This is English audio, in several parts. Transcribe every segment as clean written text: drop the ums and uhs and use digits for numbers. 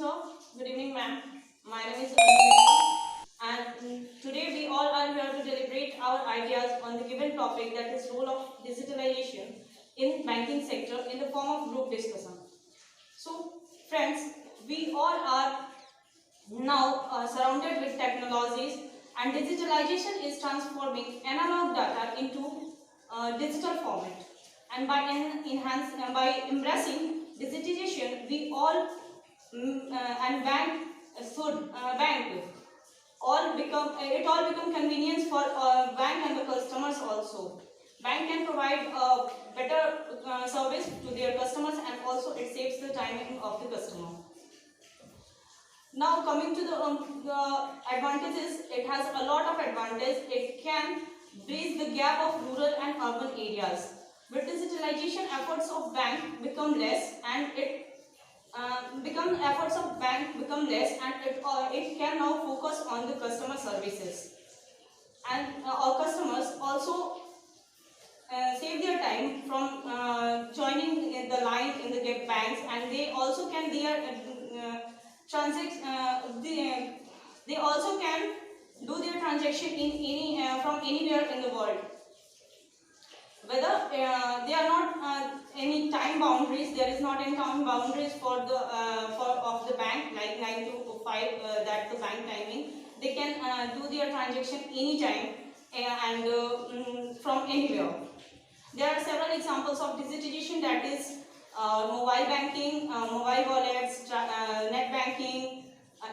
sir. Good evening, ma'am. My name is Anurika, and today we all are here to deliberate our ideas on the given topic, that is role of digitalization in banking sector in the form of group discussion. So, friends, we all are now surrounded with technologies, and digitalization is transforming analog data into digital format. And by embracing digitization, we all and bank all become convenience for bank and the customers also. Bank can provide better service to their customers, and also it saves the timing of the customer. Now coming to the advantages, it has a lot of advantages. It can bridge the gap of rural and urban areas. With digitalization, efforts of bank become less, and it can now focus on the customer services. And our customers also save their time from joining in the line in the banks, and they also can transact they also can do their transaction in any from anywhere in the world, whether they are not any time boundaries. There is not any time boundaries for the bank, like 9 to 5, that the bank timing. They can do their transaction anytime, from anywhere. There are several examples of digitization, that is mobile banking, mobile wallets, net banking,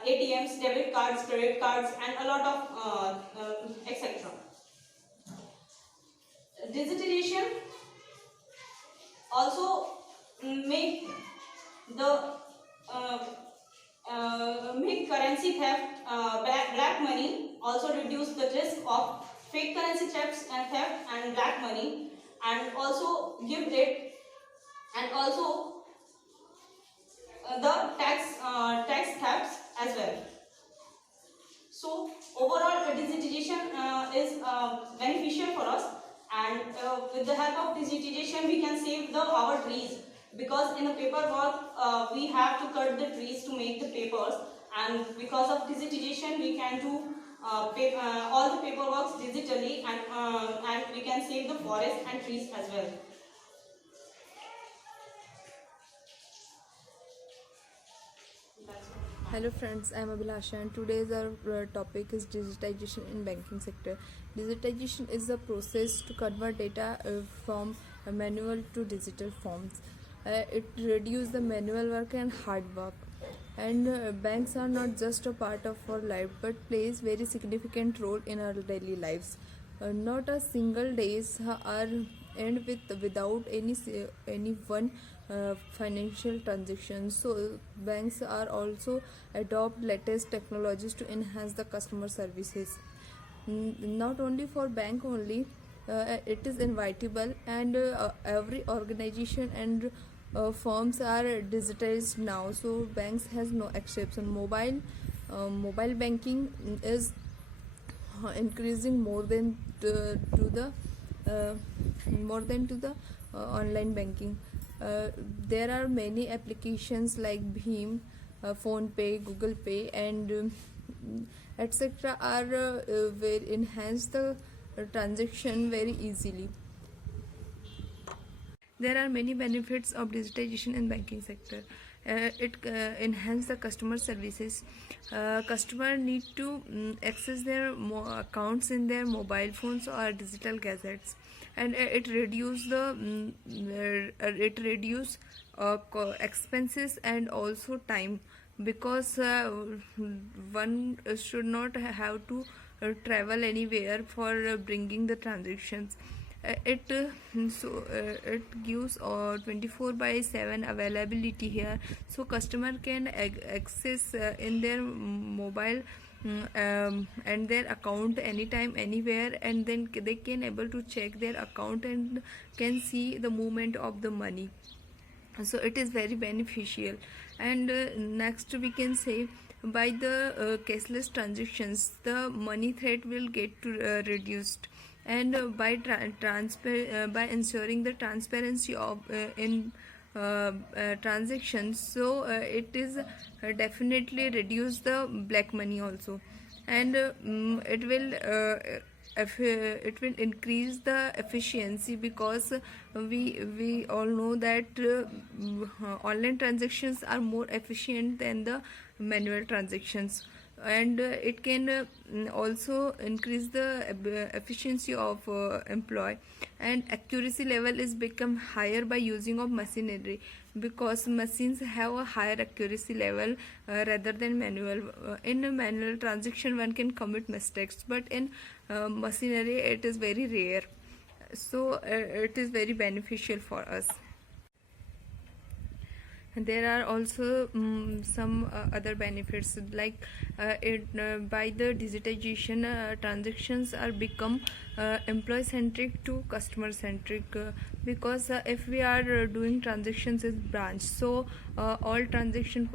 ATMs, debit cards, credit cards, and a lot of etc. Digitization also make the uh, make currency theft, black money, also reduce the risk of fake currency theft and black money, and also give it, and also the tax thefts as well. So overall, digitization is beneficial for us, and with the help of digitization, we can save our trees, because in the paperwork we have to cut the trees to make the papers, and because of digitization, we can do all the paperwork digitally, and we can save the forest and trees as well. Hello friends, I am Abhilasha, and today's our topic is digitization in banking sector. Digitization is the process to convert data from manual to digital forms. It reduces the manual work and hard work. And banks are not just a part of our life but plays very significant role in our daily lives. Not a single days are end without any one financial transactions. So banks are also adopt latest technologies to enhance the customer services. Not only for bank only, it is inevitable, and every organization and firms are digitized now, so banks has no exception. Mobile banking is increasing uh, more than to the online banking. There are many applications like Bheem, Phone Pay, Google Pay, and etc. are will enhance the transaction very easily. There are many benefits of digitization in banking sector. It enhance the customer services. Customer need to access their accounts in their mobile phones or digital gadgets, and it reduce expenses and also time, because one should not have to travel anywhere for bringing the transactions. It gives 24 by 7 availability here, so customer can access in their mobile and their account anytime anywhere, and then they can able to check their account and can see the movement of the money. So it is very beneficial. And next we can say, by the cashless transactions, the money threat will get to reduced, and by ensuring the transparency of in transactions, so it is definitely reduce the black money also. And it will increase the efficiency, because we all know that online transactions are more efficient than the manual transactions. And it can also increase the efficiency of employee, and accuracy level is become higher by using of machinery, because machines have a higher accuracy level rather than manual. In a manual transaction one can commit mistakes, but in machinery it is very rare. So it is very beneficial for us. And there are also some other benefits, like by the digitization, transactions are become employee centric to customer centric, because if we are doing transactions in branch, so all transaction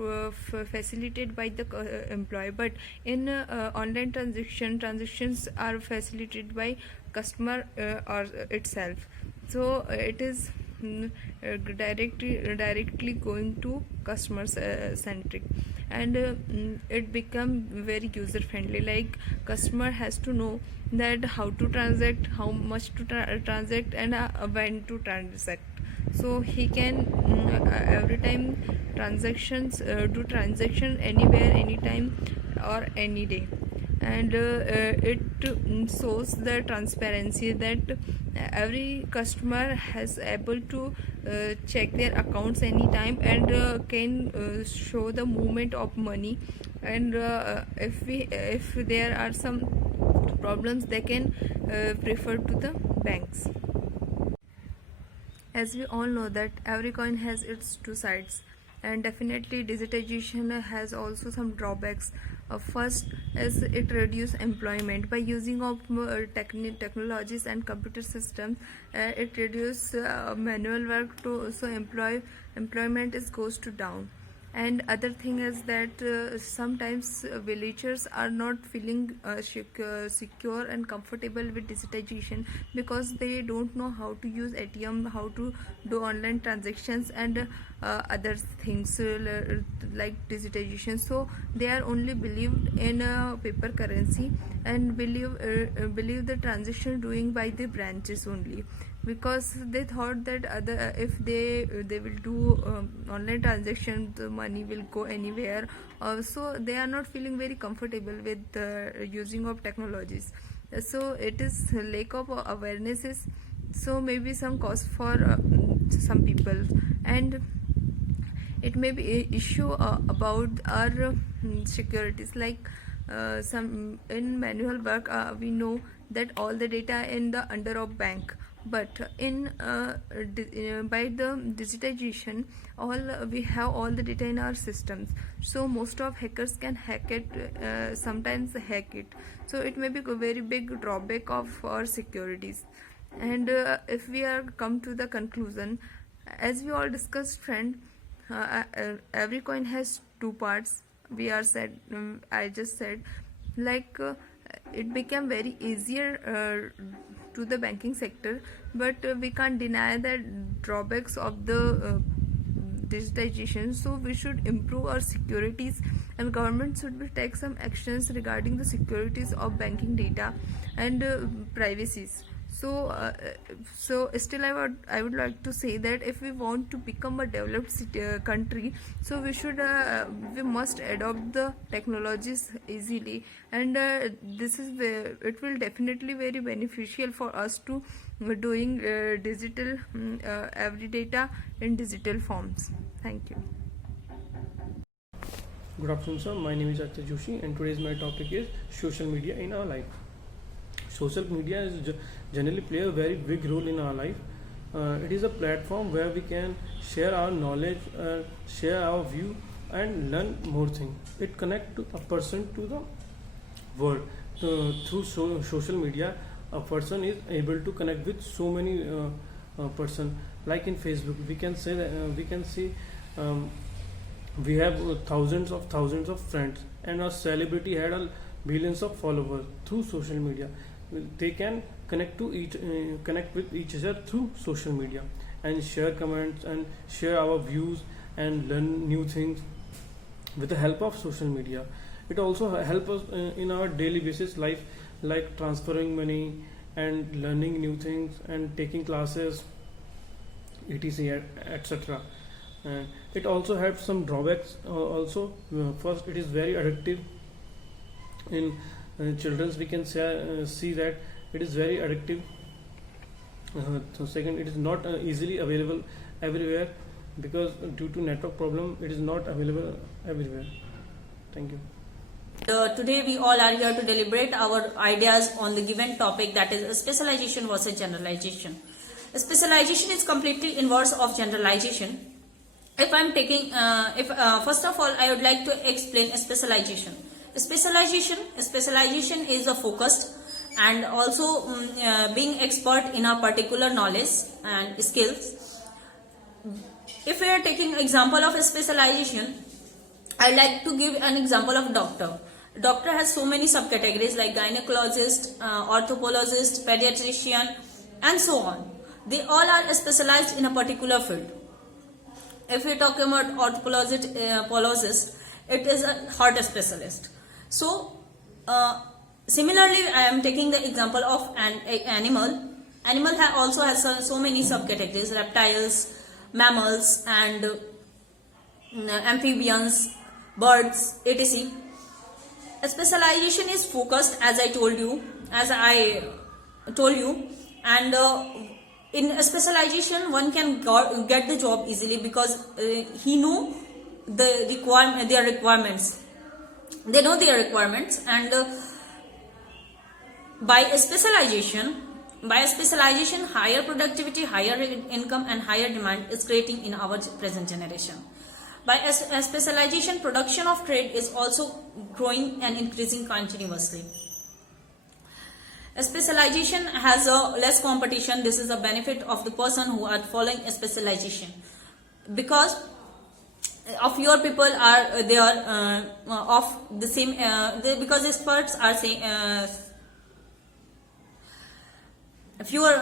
facilitated by the employee, but in online transactions are facilitated by customer or itself. So it is directly going to customers centric. And it become very user friendly, like customer has to know that how to transact, how much to transact, and when to transact. So he can every time do transaction anywhere, anytime, or any day. And it shows the transparency, that every customer has able to check their accounts anytime, and can show the movement of money. And if there are some problems, they can prefer to the banks. As we all know that every coin has its two sides, and definitely digitization has also some drawbacks. First is it reduce employment by using of technologies and computer systems. It reduce manual work to, so employment is goes to down. And other thing is that sometimes villagers are not feeling secure and comfortable with digitization, because they don't know how to use ATM, how to do online transactions, and other things like digitization. So they are only believed in paper currency, and believe the transaction doing by the branches only, because they thought that if they will do online transaction, the money will go anywhere. So they are not feeling very comfortable with using of technologies. So it is lack of awarenesses, so maybe some cause for some people. And it may be a issue about our securities, like some in manual work we know that all the data in the under of bank, but in by the digitization, we have all the data in our systems. So most of hackers can hack it, sometimes hack it. So it may be a very big drawback of our securities. And if we are come to the conclusion, as we all discussed, friend, every coin has two parts. We are said, I just said, like it became very easier to the banking sector, but we can't deny the drawbacks of the digitization. So we should improve our securities, and government should be take some actions regarding the securities of banking data and privacies. So still I would like to say that if we want to become a developed country, so we must adopt the technologies easily. And this is it will definitely very beneficial for us to doing digital every data in digital forms. Thank you. Good afternoon, sir. My name is Archit Joshi, and today's my topic is social media in our life. Social media is generally play a very big role in our life. It is a platform where we can share our knowledge, share our view, and learn more things. It connects a person to the world. Through social media, a person is able to connect with so many person. Like in Facebook, we can say that we can see we have thousands of friends, and a celebrity had billions of followers through social media. They can connect with each other through social media. and share comments and share our views and learn new things with the help of social media. It also help us in our daily basis life, like transferring money and learning new things and taking classes, etc, etc. And it also has some drawbacks also. First, it is very addictive. In children's we can see that it is very addictive. So second, it is not easily available everywhere, because due to network problem it is not available everywhere. Thank you. Today we all are here to deliberate our ideas on the given topic, that is specialization versus generalization. Specialization is completely inverse of generalization. If I'm taking, first of all, I would like to explain specialization. Specialization is a focused and also being expert in a particular knowledge and skills. If we are taking example of a specialization, I like to give an example of doctor. Doctor has so many subcategories like gynecologist, orthopologist, pediatrician, and so on. They all are specialized in a particular field. If we talk about orthopologist, it is a heart specialist. So, similarly, I am taking the example of an animal. Animal also has so many subcategories: reptiles, mammals, and amphibians, birds, etc. Specialization is focused, as I told you, and in specialization one can get the job easily, because he know their requirements. They know their requirements, and by specialization, higher productivity, higher income, and higher demand is creating in our present generation. By specialization, production of trade is also growing and increasing continuously. Specialization has a less competition. This is a benefit of the person who are following a specialization, because of your people are they are of the same because experts are saying fewer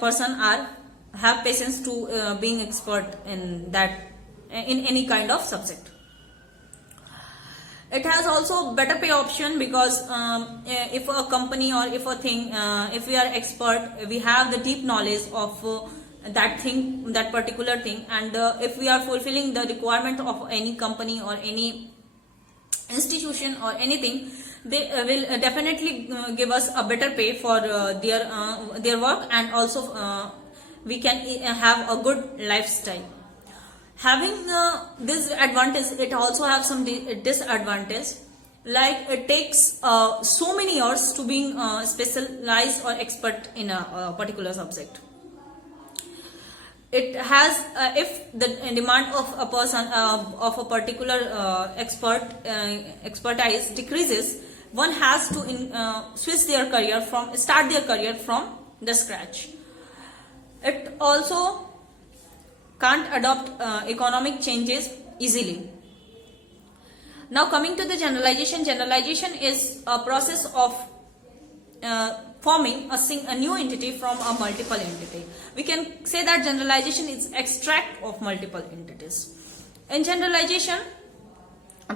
person are have patience to being expert in that, in any kind of subject. It has also better pay option, because if a company or if a thing, if we are expert, we have the deep knowledge of that thing, that particular thing, and if we are fulfilling the requirement of any company or any institution or anything, they will definitely give us a better pay for their work, and also we can have a good lifestyle. Having this advantage, it also have some disadvantage, like it takes so many years to being specialized or expert in a particular subject. It has if the demand of a person of a particular expertise decreases, one has to switch their career start their career from the scratch. It also can't adopt economic changes easily. Now coming to the generalization. Generalization is a process of forming a new entity from a multiple entity. We can say that generalization is extract of multiple entities. In generalization,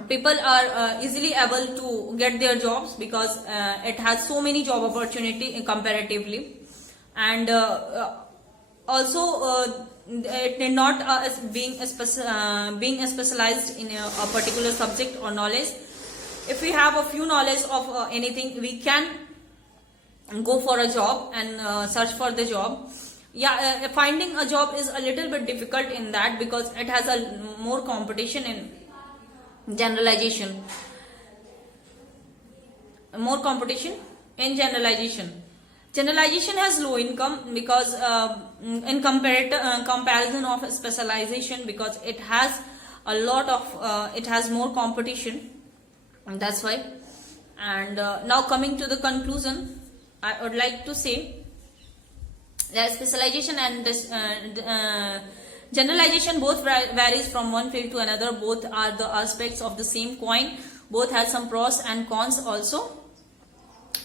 people are easily able to get their jobs, because it has so many job opportunity comparatively, and also it need not being specialized in a particular subject or knowledge. If we have a few knowledge of anything, we can go for a job and search for the job. Finding a job is a little bit difficult in that, because it has a more competition in generalization. More competition in generalization. Generalization has low income, because in comparison of specialization, because it has a lot of it has more competition, and that's why. And now coming to the conclusion, I would like to say that specialization and generalization both varies from one field to another. Both are the aspects of the same coin. Both have some pros and cons also.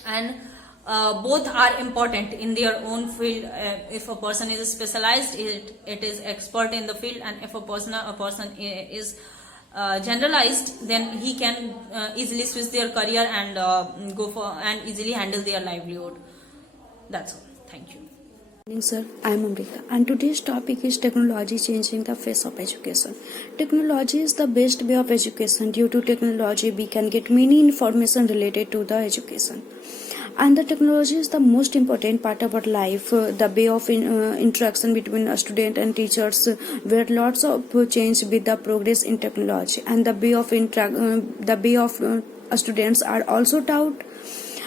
And both are important in their own field. If a person is specialized, it is expert in the field, and if a person is generalized, then he can easily switch their career and go for and easily handle their livelihood. That's all. Thank you. Good morning, sir. I'm Amrita, and today's topic is technology changing the face of education. Technology is the best way of education. Due to technology, we can get many information related to the education. And the technology is the most important part of our life. The way of interaction between a student and teachers, where lots of change with the progress in technology, and the way of students are also taught.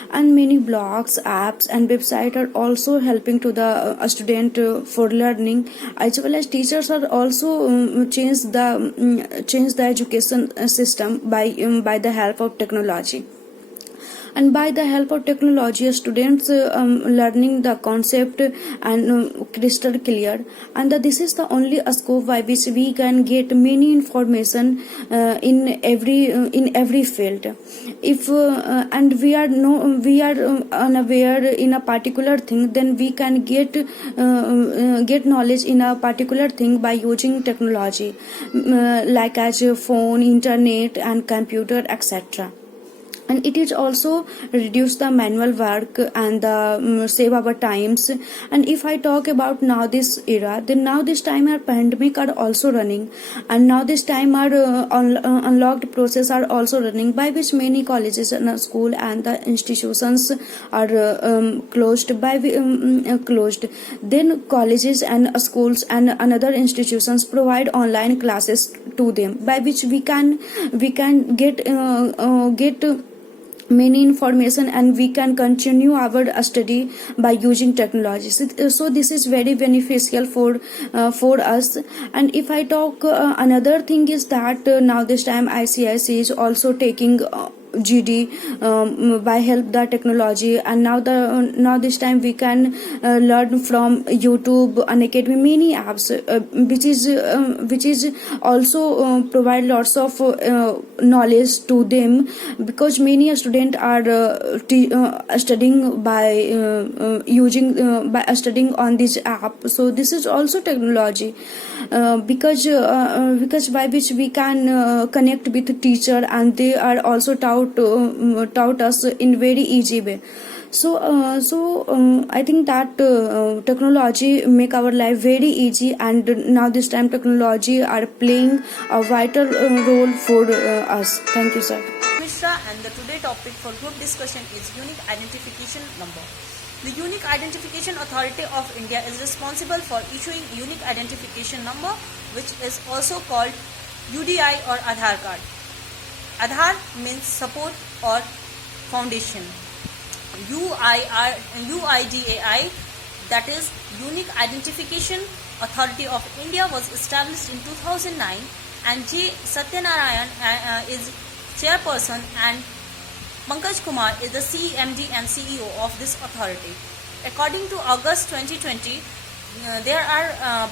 And many blogs, apps, and websites are also helping to the student for learning, as well as teachers are also change the education system by the help of technology. And by the help of technology, students learning the concept and crystal clear, and this is the only scope by which we can get many information in every field. If and we are unaware in a particular thing, then we can get knowledge in a particular thing by using technology, like as phone, internet, and computer, etc. And it is also reduce the manual work and save our times. And if I talk about now this era, then now this time our pandemic are also running, and now this time our unlocked process are also running, by which many colleges and school and the institutions are closed. Then colleges and schools and another institutions provide online classes to them, by which we can get many information, and we can continue our study by using technology. So this is very beneficial for us. And if I talk another thing is that now this time ICIC is also taking GD by help the technology, and now this time we can learn from YouTube, Unacademy, many apps which is also provide lots of knowledge to them, because many students are studying by studying on this app. So this is also technology, because by which we can connect with the teacher, and they are also taught us in very easy way. So I think that technology make our life very easy, and now this time technology are playing a vital role for us. Thank you, sir. Mishra, and the today topic for group discussion is Unique Identification Number. The Unique Identification Authority of India is responsible for issuing Unique Identification Number, which is also called UDI or Aadhaar card. Aadhaar means support or foundation. UIDAI, that is Unique Identification Authority of India, was established in 2009, and J. Satyanarayan is chairperson, and Pankaj Kumar is the CMD and CEO of this authority. According to August 2020, there are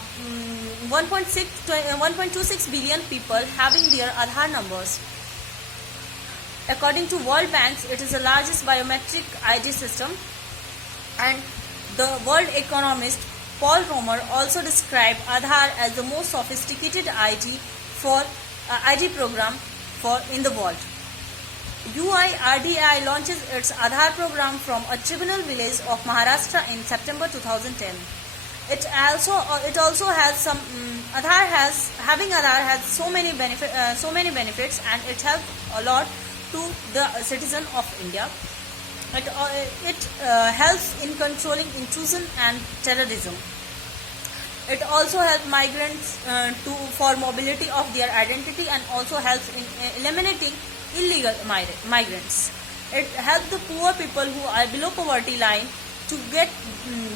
1.26 billion people having their Aadhaar numbers. According to World Bank, it is the largest biometric ID system, and the World Economist Paul Romer also described Aadhaar as the most sophisticated ID program in the world. UIDAI launches its Aadhaar program from a tribal village of Maharashtra in September 2010. It also has some Aadhaar has so many benefits, and it helps a lot to the citizen of India. It helps in controlling intrusion and terrorism. It also helps migrants for mobility of their identity, and also helps in eliminating illegal migrants. It helps the poor people who are below poverty line to get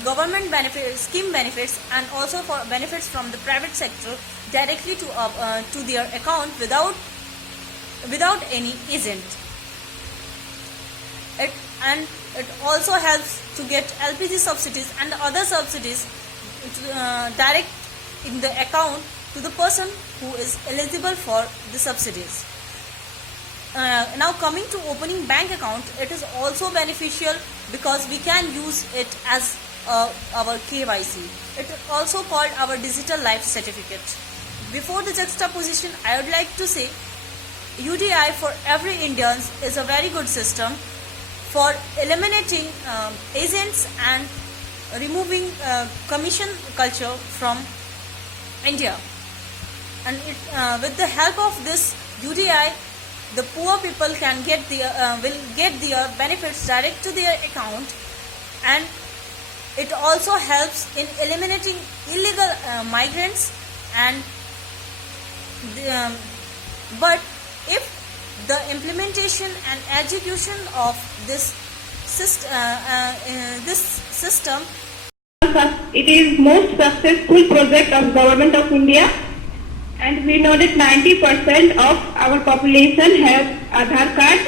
government scheme benefits, and also for benefits from the private sector directly to their account without any agent. It also helps to get LPG subsidies and other subsidies direct in the account to the person who is eligible for the subsidies. Now coming to opening bank account, it is also beneficial because we can use it as our KYC. It is also called our digital life certificate. Before the juxtaposition, I would like to say UDI for every Indian is a very good system for eliminating agents and removing commission culture from India. And with the help of this UDI, the poor people can will get their benefits direct to their account, and it also helps in eliminating illegal migrants. And but if the implementation and execution of this system, it is most successful project of Government of India, and we know that 90% of our population have Aadhaar card